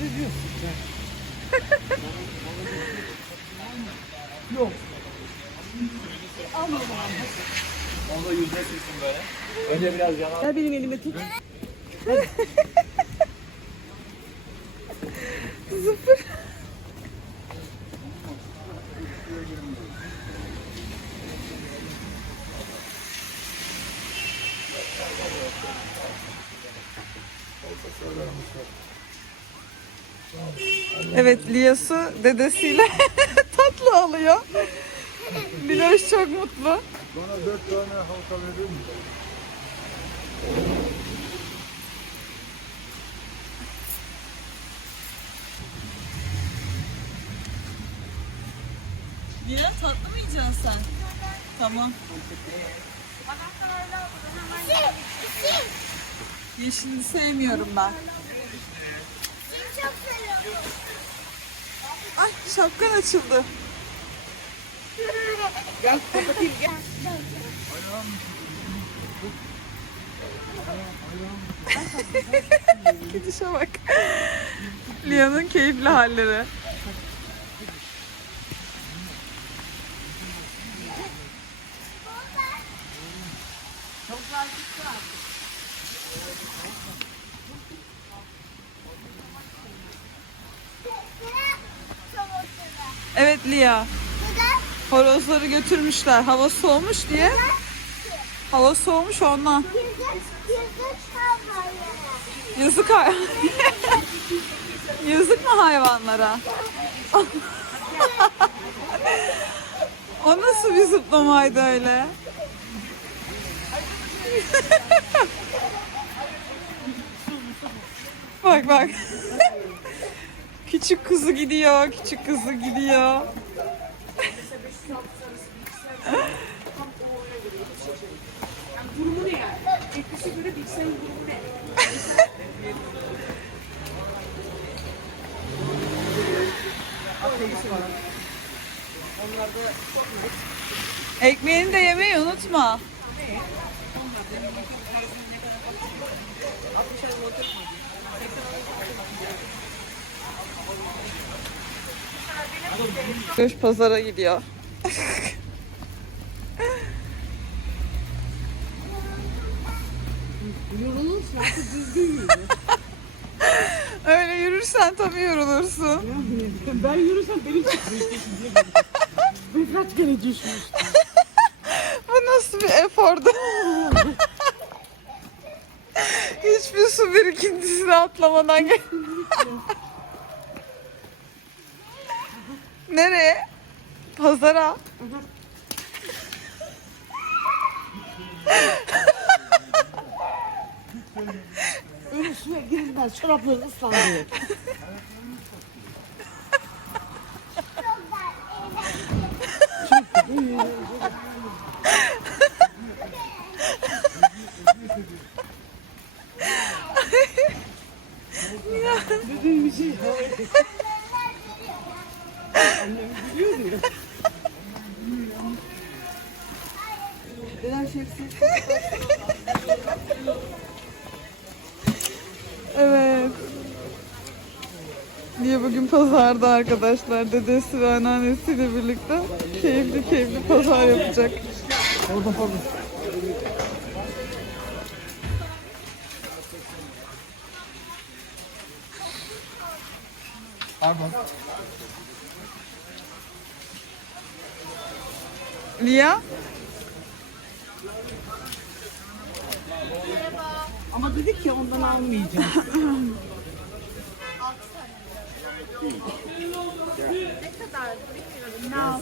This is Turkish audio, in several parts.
Ne diyorsun sen? Yok. Al o. Onu da yüzüne sürsün böyle. Önce biraz yana. Ver benim elime tut. Evet Liyasu dedesiyle tatlı alıyor. Biloş çok mutlu. Bana dört tane halka verir mi? Liya tatlı mı yiyeceksin sen? Tamam. Yeşilini sevmiyorum ben. Çok seviyorum. Ay şapkan açıldı. Gel kapatayım gel. Gidişe bak. Lia'nın keyifli halleri. Evet Lia. Neden? Horozları götürmüşler. Hava soğumuş diye. Hava soğumuş ondan. Yazık hay- Yazık mı hayvanlara? o nasıl bir zıplamaydı öyle? bak bak. Küçük kuzu gidiyor, küçük kuzu gidiyor. Durumu ne yani? Etkisi göre bilgisayarın durumu ne? Ekmeğini de yemeyi unutma. Göç pazara gidiyor. yorulursun artık düzgün yürü. Öyle yürürsen tabii yorulursun. Ben yürüsem benim çıkmıyor diye Ben kaç kere düşmüştüm. Bu nasıl bir efordu? Hiçbir su birikintisini atlamadan gel. Nereye? Pazara. Öyle suya girilmez. Çorapların ıslandı. Dediğim bir şey. Annem şefsiz? Evet. Niye bugün pazarda arkadaşlar dedesi ve anneannesiyle birlikte keyifli keyifli pazar yapacak. Pardon pardon. Pardon. Lia? Ama dedik ya ondan almayacağım.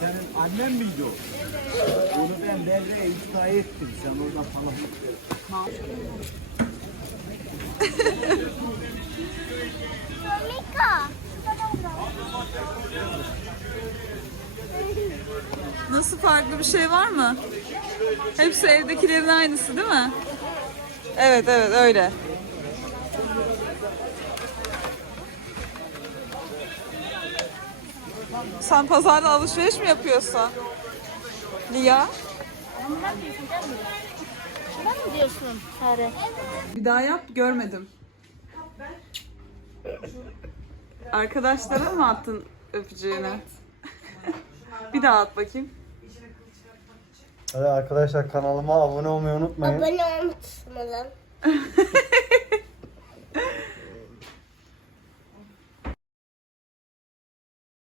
Senin annen miydi o? Onu ben Berre'ye iptal ettim. Sen orada falan. farklı bir şey var mı? Hepsi evdekilerin aynısı değil mi? Evet evet öyle. Sen pazarda alışveriş mi yapıyorsun? Lia? Ben mi diyorsun Sare? Bir daha yap görmedim. Arkadaşlara mı attın öpücüğünü? bir daha at bakayım. Hadi arkadaşlar kanalıma abone olmayı unutmayın. Abone olmayı unutmayın.